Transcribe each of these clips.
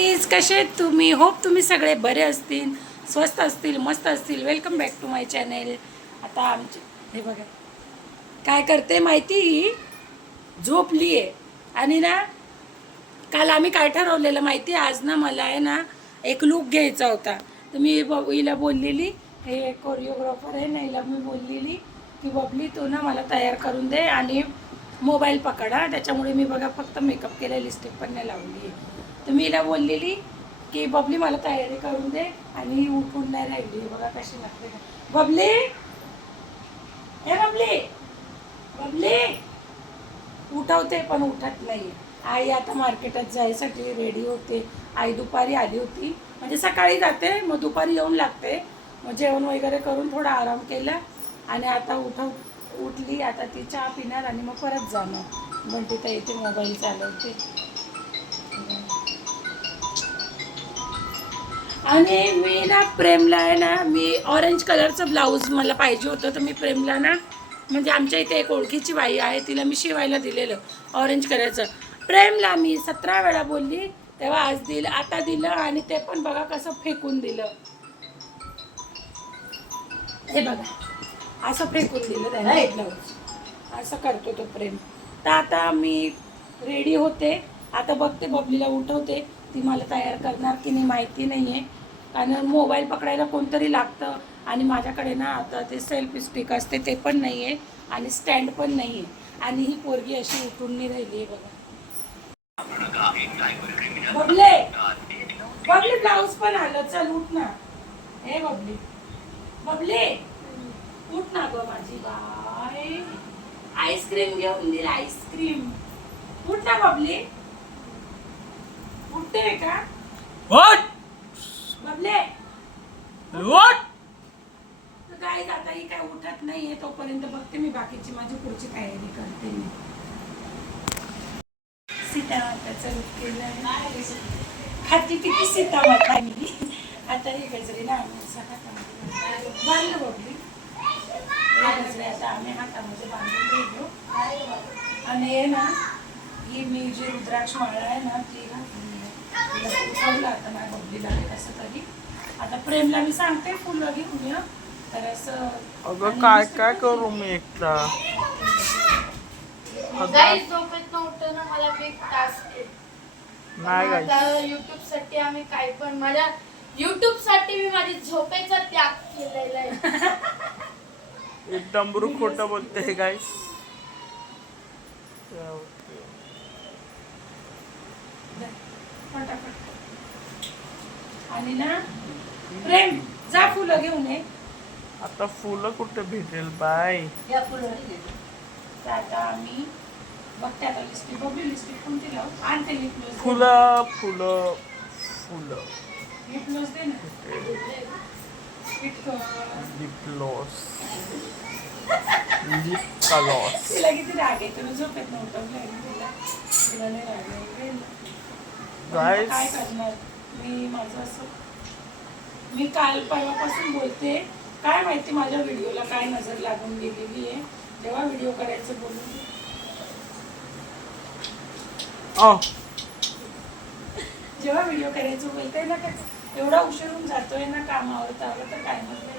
Guys, कसे आहेत तुम्ही? होप तुम्ही सगळे बरे असतील, स्वस्त असतील, मस्त असतील. Welcome back to my channel. आता आमचे हे बघा काय करते माहिती, झोपली आहे. आणि ना काल आम्ही काय ठरवलेलं माहिती, आज ना मला आहे ना एक लूक घ्यायचा होता. तर मी हिला बोललेली, हे कोरिओग्राफर आहे ना, हिला मी बोललेली की बबली तू ना मला तयार करून दे आणि मोबाईल पकडा. त्याच्यामुळे मी बघा फक्त मेकअप केला, लिपस्टिक पण नाही लावली आहे. तर मी हिला बोललेली की बबली मला तयारी करून दे, आणि उठून नाही राहिली. बघा कशी लागते बबली. हे बबली, बबली उठवते पण उठत नाही. आई आता मार्केटात जायसाठी रेडी होते. आई दुपारी आली होती, म्हणजे सकाळी जाते मग दुपारी येऊन लागते. मग जेवण वगैरे करून थोडा आराम केला आणि आता उठली. आता ती चहा पिणार आणि मग परत जाणार. पण तिथं इथे मोबाईल चालवते. आणि मी ना प्रेमला आहे ना, मी ऑरेंज कलरचं ब्लाऊज मला पाहिजे होतं. तर मी प्रेमला ना, म्हणजे आमच्या इथे एक ओळखीची बाई आहे, तिला मी शिवायला दिलेलं ऑरेंज कलरचं. प्रेमला मी 17 वेळा बोलली, तेव्हा आज दिलं, आता दिलं. आणि ते पण बघा कसं फेकून दिलं. हे बघा असं फेकून दिलं त्याला ब्लाऊज. असं करतो तो प्रेम. तर आता मी रेडी होते. आता बघते बबलीला उठवते. ती मला तयार करणार की नाही माहिती नाही आहे, कारण मोबाईल पकडायला कोणतरी लागतं. आणि माझ्याकडे ना आता ते सेल्फी स्टिक असते ते पण नाही आहे, आणि स्टँड पण नाही आहे. आणि ही पोरगी अशी उठून नाही राहिली आहे बघा. बबले, बबली ब्लाऊज पण आलं, चल उठ ना. हे बबली, बबले उठ ना गं माझी बाय. आईस्क्रीम घेऊन दिली, आईस्क्रीम. उठ ना बबली, उठते का बबले? काय आता ही काय उठत नाहीये, तोपर्यंत बघते मी बाकीची माझी पुढची तयारी करते. मी सीतामाताचं रूप केलं, खाती किती सीतामाता मी. आता ही गजरी ना आम्ही बांधलं बबली. गजरे आता आम्ही हातामध्ये बांधून घेऊ. आणि हे ना, ही मी जी रुद्राक्ष माळा आहे ना ती उठवलं आता माझ्या बबलीला कसं तरी. आता प्रेमला मी सांगते फुलं घेऊन ये. तर असं अगं काय काय करू मी एकटा. नाही युट्यूब साठी आम्ही काय पण, माझ्या युट्यूब साठी मी माझी झोपेचा त्याग केलेला आहे. एक डंबरू खोटं बोलते गाईस. आणि ना प्रेम जा फुलं घेऊन ये. आता फुलं कुठे भेटेल बाय. आता आम्ही बघते आता लिपस्टिक, बबली लिपस्टिक कोणती लावू? आणते लिप ग्लोस. फुलं फुलं फुलं लिप ग्लोस दे ना. Lip gloss, lip gloss. तिला किती राग येतो ना, झोपेत नव्हतं तिला नाही राग येईल. गाईस काय करणार मी, माझं असं मी काल परवापासून बोलते. काय माहिती माझ्या व्हिडिओला काय नजर लागून गेलेली आहे. जेव्हा व्हिडिओ करायचं बोलून, जेव्हा व्हिडिओ करायचं बोलते ना, एवढा उशीर होऊन जातोय ना कामावर. तर काय म्हणते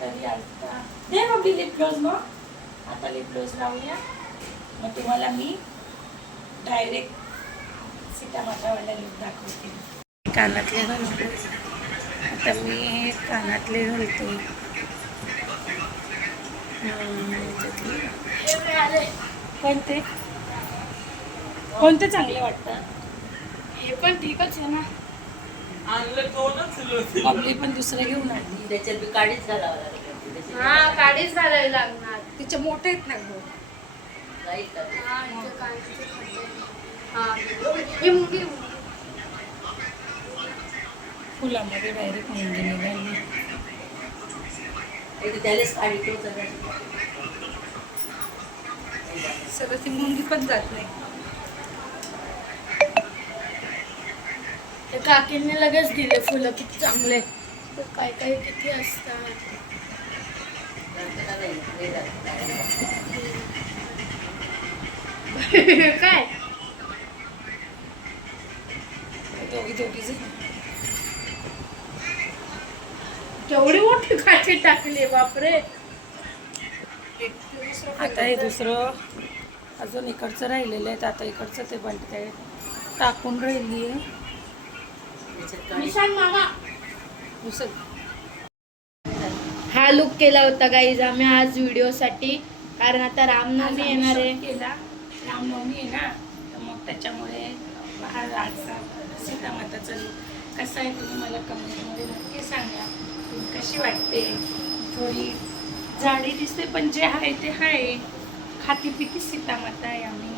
तरी आता दे बबली लिप ग्लोज. मग आता लिप ग्लोज लावूया. मग तुम्हाला मी डायरेक्ट सीतामातावाला लुक दाखवते. कानातले घालते आता मी, हे कानातले घालते. कोणते कोणते चांगले वाटतात? हे पण ठीकच आहे ना. बबली पण दुसरं घेऊन आली. त्याच्यात काढीच घालावं लागेल. हा, काढीच घालावी लागणार. तिचे मोठे आहेत ना गं. हा, इथे कानाचे खड्डे. हा, हे मुंगी फुलामध्ये डायरेक्ट मुंगी निघाली. त्यालाच काढी सगळं ती मुंगी पण जात नाही. ते काकींनी लगेच दिले फुलं, किती चांगले. तर काय काय किती असतात. काय दोघी जण. केवढी मोठी काठी टाकली बापरे. आता हे दुसरं अजून इकडचं राहिलेलं आहे, तर आता इकडचं ते बनते टाकून राहिली आहे. निशान मामा दुसरं हा लुक केला होता गाईज आम्ही आज व्हिडिओसाठी, कारण आता रामनवमी येणार आहे. केला, रामनवमी आहे ना, तर मग त्याच्यामुळे हा आजचा सीतामाताचा लूक कसा आहे तुम्ही मला कमेंटमध्ये नक्की सांगा. तुम्ही कशी वाटते. थोडी झाडी दिसते पण जे आहे ते आहे. खाती पिती सीतामाता आहे आम्ही.